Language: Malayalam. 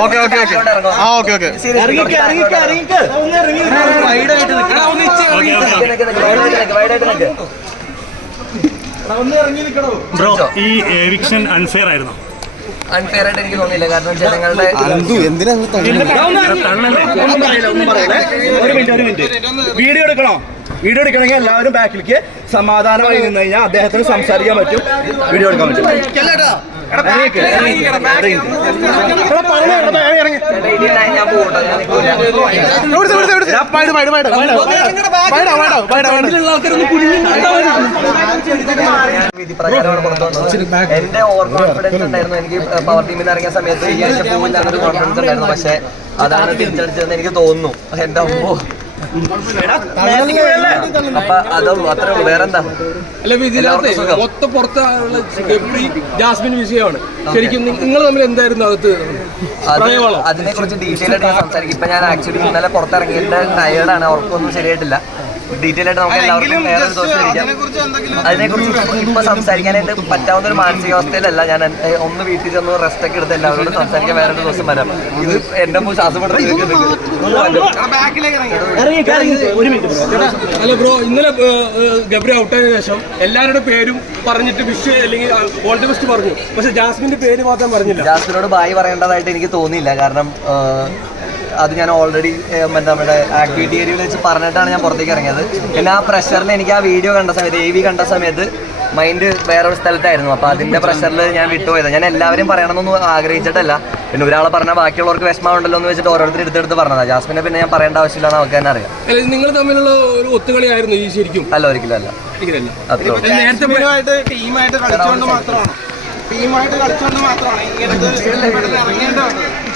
Okay okay okay. ആ ഓക്കെ ഓക്കെ. ബ്രോ ഈ എവിക്ഷൻ അൺഫെയർ ആയിരുന്നു? അൺഫെയർ ആയിട്ട് എനിക്ക് തോന്നിയില്ല. കാരണം ജനങ്ങളുടെ എന്തിനാ തള്ളല്ലേ ഒരു മിനിറ്റ് ഒരു മിനിറ്റ്. വീഡിയോ എടുക്കണോ? വീഡിയോ എടുക്കണമെങ്കിൽ എല്ലാവരും ബാക്കിലേക്ക് സമാധാനമായി നിന്ന് കഴിഞ്ഞാൽ അദ്ദേഹത്തിന് സംസാരിക്കാൻ പറ്റും. വീഡിയോ എടുക്കാൻ പറ്റും. എന്റെ ഓവർ കോൺഫിഡൻസ് ഉണ്ടായിരുന്നു. എനിക്ക് പവർ ടീമിൽ നിന്ന് ഇറങ്ങിയ സമയത്ത് ഈ ആഴ്ച പോകുന്ന കോൺഫിഡൻസ് ഉണ്ടായിരുന്നു. പക്ഷെ അതാണ് തിരിച്ചടിച്ചതെന്ന് എനിക്ക് തോന്നുന്നു. എന്റെ അമ്മോ. അപ്പൊ അതുള്ളൂ അത്രേ വേറെന്താ? അല്ല ഇതിനകത്ത് എല്ലാവർക്കും പുറത്തുള്ള ഗബ്രി ജാസ്മിൻ വിഷയമാണ്. ശരിക്കും നിങ്ങൾ തമ്മിൽ എന്തായിരുന്നു അകത്ത് അത് അതിനെ കുറിച്ച് ഡീറ്റെയിൽ ആയിട്ട് ഞാൻ സംസാരിക്കും. ഇപ്പൊ ഞാൻ ആക്ച്വലി ഇന്നലെ പുറത്തിറങ്ങിയിട്ട് ടയേർഡാണ് അവർക്കൊന്നും ശരിയായിട്ടില്ല. ഡീറ്റെയിൽ ആയിട്ട് നമുക്ക് എല്ലാവർക്കും വേറെ ഒരു ദിവസം ഇരിക്കാം. അതിനെ കുറിച്ച് ഇപ്പൊ സംസാരിക്കാനായിട്ട് പറ്റാവുന്ന ഒരു മാനസികാവസ്ഥയിലല്ല ഞാൻ ഒന്ന് വീട്ടിൽ ചെന്ന് റെസ്റ്റ് ഒക്കെ എടുത്ത് എല്ലാവരോടും സംസാരിക്കാൻ വേറെ ഒരു ദിവസം വരാം. ഇത് എന്റെ മുമ്പ് ശ്വാസം. അല്ല ബ്രോ ഇന്നലെ ഗബ്രി ഔട്ടായതിനു ശേഷം എല്ലാവരുടെ പേരും പറഞ്ഞിട്ട് വിഷ് അല്ലെങ്കിൽ ഓൾ ദി ബെസ്റ്റ് പറഞ്ഞു. പക്ഷെ ജാസ്മിന്റെ പേര് മാത്രം പറഞ്ഞില്ല. ജാസ്മിനോട് ബായി പറയേണ്ടതായിട്ട് എനിക്ക് തോന്നിയില്ല. കാരണം അത് ഞാൻ ഓൾറെഡി എന്താ നമ്മുടെ ആക്ടിവിറ്റി ഏരിയയിൽ വെച്ച് പറഞ്ഞിട്ടാണ് ഞാൻ പുറത്തേക്ക് ഇറങ്ങിയത്. പിന്നെ ആ പ്രഷറിൽ എനിക്ക് ആ വീഡിയോ കണ്ട സമയത്ത് എ വി കണ്ട സമയത്ത് മൈൻഡ് വേറൊരു സ്ഥലത്തായിരുന്നു. അപ്പോൾ അതിന്റെ പ്രഷറിൽ ഞാൻ വിട്ടുപോയത്. ഞാൻ എല്ലാവരും പറയണമെന്നൊന്നും ആഗ്രഹിച്ചിട്ടല്ല. പിന്നെ ഒരാളെ പറഞ്ഞ ബാക്കിയുള്ളവർക്ക് വിഷമമുണ്ടല്ലോ എന്ന് വെച്ചിട്ട് ഓരോരുത്തർ എടുത്തെടുത്ത് പറഞ്ഞതാണ് ജാസ്മിനെ പിന്നെ ഞാൻ പറയേണ്ട ആവശ്യമില്ല എന്ന് അവർക്ക് തന്നെ അറിയാം. അല്ല നിങ്ങൾ തമ്മിലുള്ള ഒരു ഒത്തുകളിയായിരുന്നു ഈ ശരിക്കും? അല്ല ഒരിക്കലും അല്ല. ടീമായിട്ട് കളിച്ചുകൊണ്ട് മാത്രമാണ്. ടീമായിട്ട് കളിച്ചുകൊണ്ട് മാത്രമാണ് ഇങ്ങനത്തെ